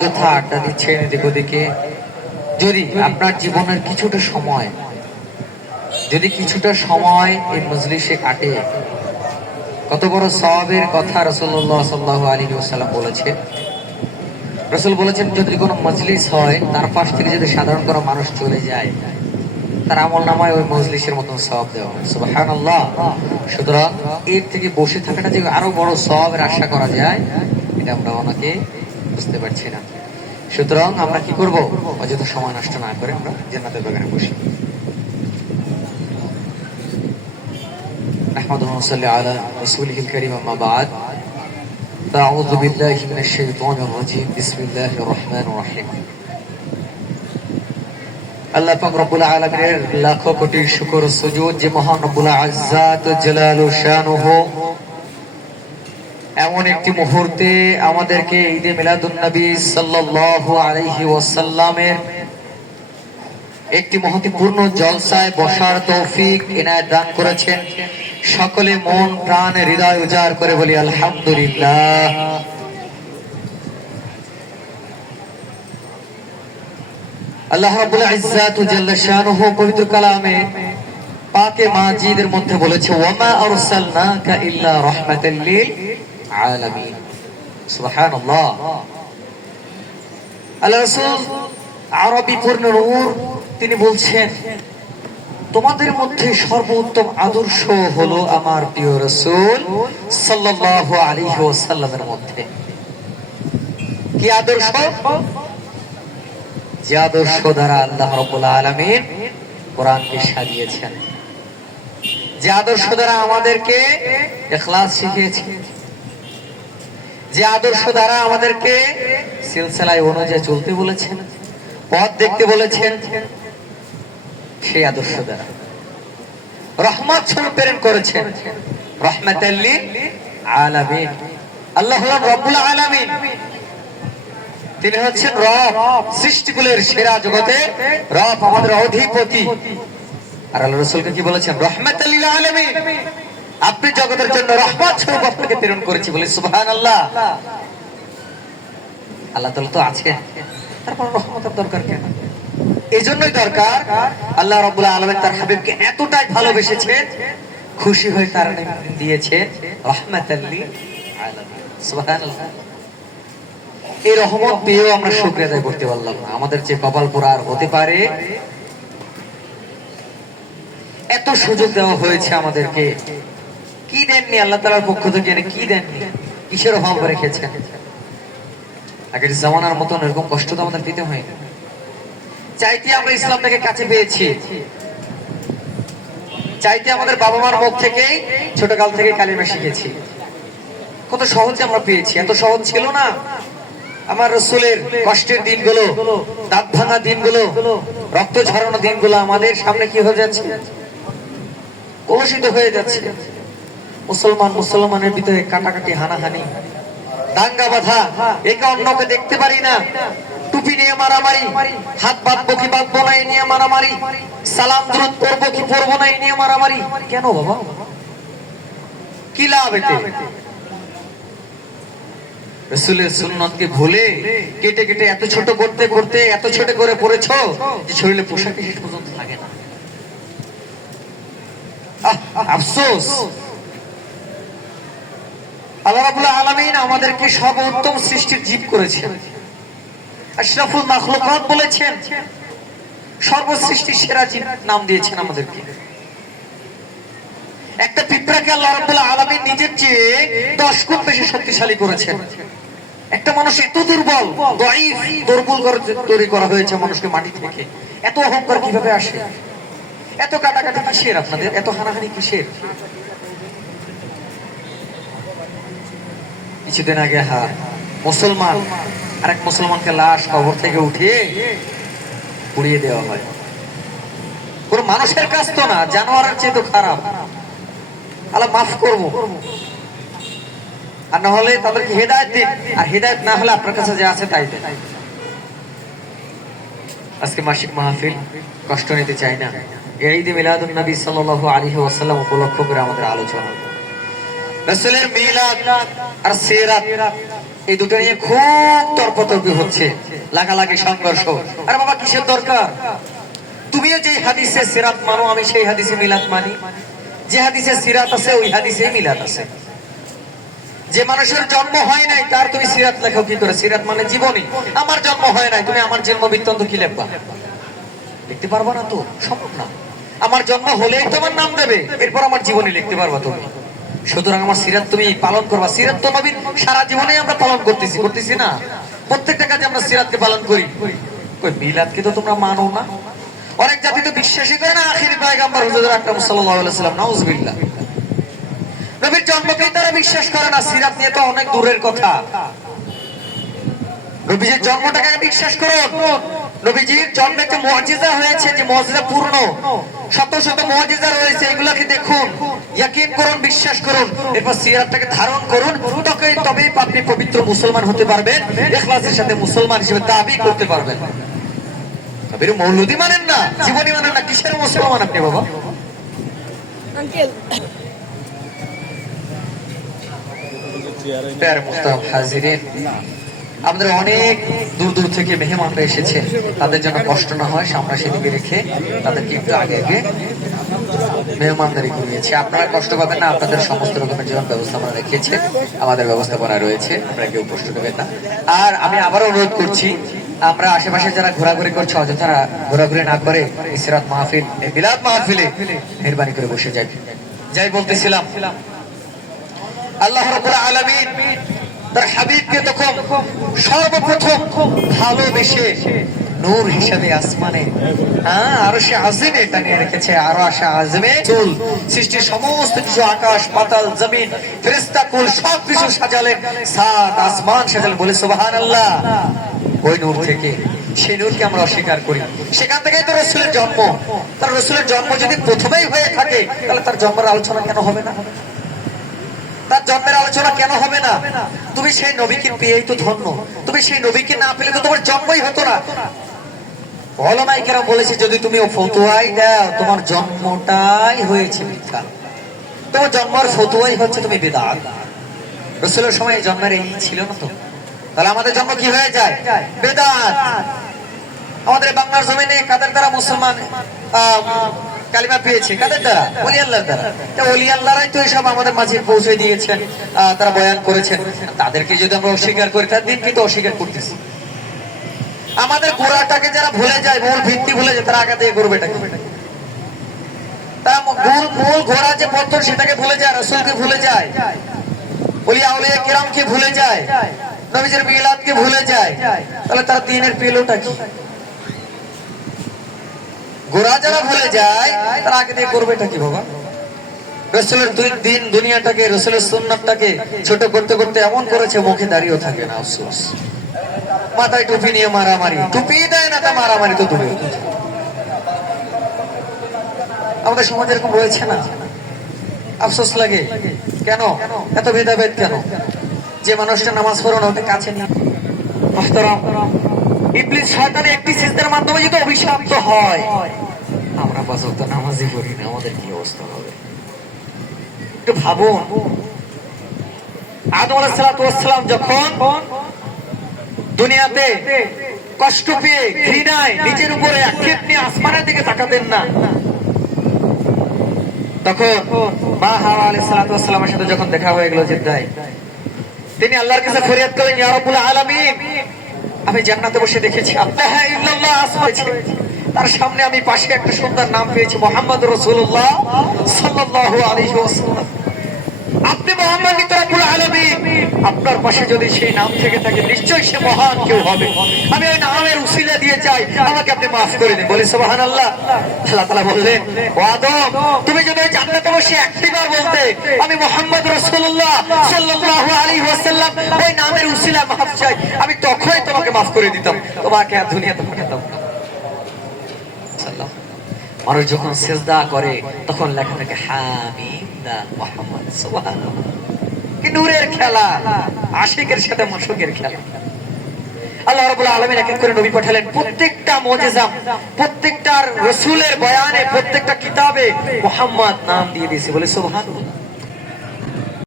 অযথা আড্ডা দিচ্ছেন এদিক ওদিকে। যদি আপনার জীবনের কিছুটা সময় এই মজলিসে কাটে, কত বড় সওয়াবের কথা রাসূলুল্লাহ সাল্লাল্লাহু আলাইহি ওয়াসাল্লাম বলেছেন। রাসূল বলেছেন, যদি কোনো মজলিস হয় তার পাশ থেকে যদি সাধারণ কোনো মানুষ চলে যায়, তার আমলনামায় ওই মজলিসের মতন সওয়াব দেওয়া হয়। সুবহানাল্লাহ। সুতরাং এর থেকে বসে থাকাটা যে আরো বড় সওয়াবের আশা করা যায়, এটা আমরা অনেকে বুঝতে পারছি না। সুতরাং আমরা কি করব? অযথা সময় নষ্ট না করে আমরা জান্নাতের বাগানে বসি। নাহমাদুহু ওয়া নুসাল্লি আলা রাসূলিহিল কারীম, আম্মা বা'দ। আউযু বিল্লাহি মিনাশ শাইতানির রাজীম। বিসমিল্লাহির রহমানির রহিম। আল্লাহ পাক রব্বুল আলামিনের লাখো কোটি শুকর সুজুদ যে মহান রব্বুল ইজ্জাত ও জালাল ও শানুহু এমন একটি মুহূর্তে আমাদেরকে ঈদে মিলাদুন নবী সাল্লাল্লাহু আলাইহি ওয়াসাল্লামের একটি মহত্বপূর্ণ জলসায় বসার তৌফিক ইনায়াত দান করেছেন। সকলে মন প্রাণ হৃদয় উজাড় করে বলি আলহামদুলিল্লাহ। আল্লাহ রাব্বুল ইজ্জাত ও জাল্লা শানুহু পবিত্র কালামে পাকে মাজিদের মধ্যে বলেছে, ওয়ামা আরসালনাকা ইল্লা রাহমাতাল লিল আলামিন। সুবহানাল্লাহ। আল্লাহ রাসূল আরবি পূর্ণ নূর তিনি বলছেন, তোমাদের মধ্যে সর্বোত্তম আদর্শ হলো আমার প্রিয় রাসূল সাল্লাল্লাহু আলাইহি ওয়াসাল্লামের মধ্যে। কি আদর্শ? যে আদর্শ দ্বারা আল্লাহ রাব্বুল আলামিন কোরআনকে সাজিয়েছেন, যে আদর্শ দ্বারা আমাদেরকে ইখলাস শিখিয়েছেন, যে আদর্শ দ্বারা আমাদেরকে সিলসিলায় অনুযায়ী চলতে বলেছেন, পথ দেখতে বলেছেন, সেই আদর্শ দ্বারা রহমত স্বরূপ প্রেরণ করেছেন। রাহমাতাল লিল আলামিন। আল্লাহ হলেন রব্বুল আলামিন, তিনি হচ্ছেন রব, সৃষ্টিকুলের সেরা, জগতে রব, আমাদের অধিপতি। আর আল্লাহ রাসূলকে কি বলেছেন? রাহমাতাল লিল আলামিন। আপনি জগতের জন্য রহমত স্বরূপ আপনাকে প্রেরণ করেছি। বলি সুবহানাল্লাহ। আল্লাহ তাআলা তো আছেন, তারপর রহমতের দরকার কেন? এজন্যই দরকার, আল্লাহ রাব্বুল আলামিন তার হাবিবকে এতটাই ভালোবেসেছেন, খুশি হয়ে তার নাম দিয়েছেন রাহমাতাল লিল আলামিন। সুবহানাল্লাহ। এই রহমত পেয়েও আমরা শুকরিয়া আদায় করতে পারলাম না। আমাদের যে কপাল পোড়া আর হতে পারে? এত সুযোগ দেওয়া হয়েছে আমাদেরকে, কি দেননি আল্লাহ তাআলার পক্ষ থেকে? কি দেননি? কিসের অভাব রেখেছেন? আগের জামানার মতন এরকম কষ্ট তো আমাদের পেতে হয়নি। চাইতে আমরা ইসলামটাকে কাছে পেয়েছি, চাইতে আমাদের বাবা মার মুখ থেকেই ছোটকাল থেকে কালিমা শিখেছি। কত সহজে আমরা পেয়েছি। এত সহজ ছিল না। আমার রাসূলের কষ্টের দিনগুলো, দাঁত ভাঙা দিনগুলো, রক্ত ঝরানো দিনগুলো আমাদের সামনে কি হয়ে যাচ্ছে? কলুষিত হয়ে যাচ্ছে। মুসলমানের ভিতরে কাটাকাটি, হানাহানি, দাঙ্গা বাঁধা, একে অন্যকে দেখতে পারি না, টুপি নিয়ে মারামারি, হাত বাঁধবো কি বাঁধবো না এই নিয়ে মারামারি, সালাম দুরূদ পড়বো কি পড়বো না এই নিয়ে মারামারি। কেন বাবা? কি লাভ এতে? রাসূলের সুন্নাতকে ভুলে কেটে কেটে এত ছোট করতে করতে এত ছোট করে পড়েছো যে শরীরে পোশাকে শেষ পর্যন্ত লাগে না। আফসোস। আল্লাহ রাব্বুল আলামিন আমাদেরকে সর্বোত্তম সৃষ্টির জীব করেছেন, আশরাফুল মাখলুকাত বলেছেন, সর্বসৃষ্টির সেরা জীব নাম দিয়েছেন আমাদেরকে। একটা পিঁপড়াকে আল্লাহ রাব্বুল আলামিন নিজের চেয়ে 10 গুণ বেশি শক্তিশালী করেছেন। একটা মানুষ এত দুর্বল, দুর্বল করে তৈরি করা হয়েছে মানুষকে মাটি থেকে। এত অহংকার কিভাবে আসে? এত কাটাকাটি কিসের আপনাদের? এত হানাহানি কিসের? কিছুদিন আগে মুসলমান আরেক মুসলমানকে লাশ কবর থেকে উঠিয়ে পুড়িয়ে দেওয়া হয়। কোন মানুষের কাজ তো না, জানোয়ারের চেয়ে তো খারাপ। আল্লাহ মাফ করবো, আর না হলে তাদেরকে হেদায়েত দিন, আর হেদায়েত না হলে আপনার কাছে যা আছে তাই দেন। আজকে মাসিক মাহফিল, কষ্ট নিতে চাই না। ঈদে মিলাদুন নবী সাল্লাল্লাহু আলাইহি ওয়াসাল্লাম উপলক্ষ করে আমাদের আলোচনা, রাসূলের মিলাদ আর সিরাত এই দুটো নিয়ে খুব তর্কতর্কি হচ্ছে, লাগালাগি সংঘর্ষ। আরে বাবা কিসের দরকার? তুমিও যে হাদিসে সিরাত মানো, আমি সেই হাদিসে মিলাদ মানি। যে হাদিসে সিরাত আছে ওই হাদিসে মিলাদ আছে। যে মানুষের জন্ম হয় নাই তার তুমি সিরাত লেখো কি করে? সিরাত মানে জীবনী। আমার জন্ম হয় নাই, তুমি আমার জন্ম বৃত্তান্ত কি লিখবা? লিখতে পারবা না তো, সম্ভব না। আমার জন্ম হলেই তোমার নাম দেবে, এরপর আমার জীবনী লিখতে পারবা তুমি। সুতরাং আমার সিরাত তুমি পালন করবা। সিরাত তো নবীর সারা জীবনে আমরা পালন করতেছি না? প্রত্যেকটা কাজে আমরা সিরাতকে পালন করি। কই মিলাদকে তো তোমরা মানো না। অনেক জাতি তো বিশ্বাসই করে না আখিরি পয়গম্বর হুজুর আকরাম সাল্লাল্লাহু আলাইহি ওয়াসাল্লাম, নাউজুবিল্লাহ। নবীর জন্মকেই তারা বিশ্বাস করে না। সিরাত নিয়ে তো অনেক দূরের কথা। নবীজির জন্মটাকে বিশ্বাস করুন। নবীজির জন্মে যে মুআজিজা হয়েছে, যে মুআজিজা পূর্ণ, শত শত মুআজিজা রয়েছে, এগুলাকে দেখুন, ইয়াকিন করুন, বিশ্বাস করুন, এরপর সিরাতটাকে ধারণ করুন। তবেই আপনি পবিত্র মুসলমান হতে পারবেন, ইখলাসের সাথে মুসলমান হিসেবে দাবি করতে পারবেন। নবীর মৌলুদি মানেন না, জীবনী মানেন না, কিসের মুসলমান আপনি বাবা? আঙ্কেল প্যার মুস্তাফ হাজিরিন, আমাদের অনেক দূর দূর থেকে মেহমানরা এসেছে। তাদের জন্য কষ্ট না হয় সামনে সেদিকে রেখে তাদেরকে একটু আগে আগে মেহমানদারি করিয়েছি। আপনারা কষ্ট পাবেন না, আপনাদের সমস্ত রকমের জীবন ব্যবস্থা আমরা রেখেছি, আমাদের ব্যবস্থাপনা রয়েছে, আপনারা কেউ কষ্ট নেবেন না। আর আমি আবারও অনুরোধ করছি, আমরা আশেপাশে যারা ঘোরাঘুরি করছে অযথা ঘোরাঘুরি না করে সিরাত মাহফিল, মিলাদ মাহফিলে মেহরবানি করে বসে যাই বলতেছিলাম, আল্লাহ রাব্বুল আলামিন তার হাবিবকে তখন সর্বপ্রথম ভালোবেসে নূর হিসেবে আসমানে আরশে আজিমে টানিয়ে রেখেছে। আরশে আজিমে চুল সৃষ্টির সমস্ত কিছু, আকাশ পাতাল জমিন ফেরেশতা কুল সবকিছু সাজালেন, সাত আসমান সাজালেন। বলে সুবহানাল্লাহ। ওই নূর থেকে, সেই নূরকে আমরা অস্বীকার করি। সেখান থেকেই তো রাসূলের জন্ম। তার রাসূলের জন্ম যদি প্রথমেই হয়ে থাকে, তাহলে তার জন্মের আলোচনা কেন হবে না? তার জন্মের আলোচনা কেন হবে না? তুমি সেই নবীকে পেয়েই তো ধন্য। তুমি সেই নবীকে না পেলে তো তোমার জন্মই হতো না। ওলামায়ে কেরাম বলেছে, যদি তুমি ফতোয়াই দাও, তোমার জন্মটাই হয়েছে মিথ্যা। তোমার জন্মের ফতোয়াই হচ্ছে তুমি বিদআত। রাসূলের সময় জন্মের এই ছিল না তো, তাহলে আমাদের জন্ম কি হয়ে যায়? বিদআত। আমাদের বাংলার জমিনে কাদের দ্বারা মুসলমান কালিমা পেয়েছে? কাদের দ্বারা? ওলি আল্লাহর দ্বারা। তো ওলি আল্লাহরাই তো এসব আমাদের মাঝে পৌঁছে দিয়েছেন, তারা বয়ান করেছেন। তাদেরকে যদি আমরা অস্বীকার করি, তার দিন কিন্তু অস্বীকার করতেছি। আমাদের গোড়াটাকে যারা ভুলে যায়, মূল ভিত্তি ভুলে যায়, তারা আগে দিয়ে করবে এটাকে। তারা মূল ঘোড়া যে পত্তন সেটাকে ভুলে যায়, রাসূলকে ভুলে যায়, ওলিয়া আউলিয়া কিরামকে ভুলে যায়, নবীজির মিলাদকে ভুলে যায়। তাহলে তারা দিনের পেলোটা কি? গোড়া যারা ভুলে যায়, তারা আগে দিয়ে করবেটা কি বাবা? রাসূলের দিন দুনিয়াটাকে, রাসূলের সুন্নাতটাকে ছোট করতে করতে এমন করেছে, মুখে দাঁড়িয়েও থাকে না। আফসোস, মাথায় টুপি নিয়ে মারামারি, টুপি দেয় না তা মারামারি তো দূরে। আমাদের সমাজে এরকম রয়েছে না? আফসোস লাগে। কেন এত ভেদাভেদ? কেন? যে মানুষটা নামাজ পড়ে না, ওকে কাছে নিয়ে মুহতারাম, ইবলিস শয়তানের একটি সিজদার মাধ্যমে যদি অভিশপ্ত হয়, আমরা পাঁচ ওয়াক্ত নামাজই পড়ি না, আমাদের কি অবস্থা হবে? একটু ভাবুন। আদম আলাইহিস সালাতু ওয়াস সালাম যখন দুনিয়াতে কষ্ট পেয়ে ঘৃণায় নিজের উপরে আক্ষেপ নিয়ে আসমানের দিকে তাকাতেন না, তখন মা হাওয়া আলাইহিস সালাতু ওয়াস সালামের সাথে যখন দেখা হয়ে গেল জিদ্দায়, তিনি আল্লাহর কাছে ফরিয়াদ করেন, ইয়া রাব্বুল আলামিন, আমি জান্নাতে বসে দেখেছি আল্লাহ ইল্লাল্লাহ আসমানে, তার সামনে আমি পাশে একটা সুন্দর নাম পেয়েছি, মুহাম্মদুর রাসূলুল্লাহ সাল্লাল্লাহু আলাইহি ওয়াসাল্লাম। আপনি মুহাম্মদ রাব্বুল আলামিন, আপনার পাশে যদি সেই নাম থেকে থাকে, নিশ্চয়ই সে মহান কেউ হবে। আমি ওই নামের উসিলা দিয়ে চাই, আমাকে আপনি মাফ করে দিন। বলে সুবহানাল্লাহ। আল্লাহ তাআলা বললেন, ও আদম, তুমি যদি ওই জান্নাতে বসে একটিবার বলতে, আমি মুহাম্মদ রাসূলুল্লাহ সাল্লাল্লাহু আলাইহি ওয়াসাল্লাম ওই নামের উসিলা মাফ চাই, আমি তখনই তোমাকে মাফ করে দিতাম, তোমাকে আর দুনিয়াতে পাঠাতাম না। মানুষ যখন সিজদা করে, তখন লেখা থাকে হামিদা মুহাম্মদ। সুবহানাল্লাহ, কি নূরের খেলা, আশিকের সাথে মাশুকের খেলা। আল্লাহ রাব্বুল আলামিন এক এক করে নবী পাঠালেন। প্রত্যেকটা মুজিজা, প্রত্যেকটা রাসূলের বয়ানে, প্রত্যেকটা কিতাবে মুহাম্মদ নাম দিয়ে দিয়েছে। বলে সুবহানাল্লাহ।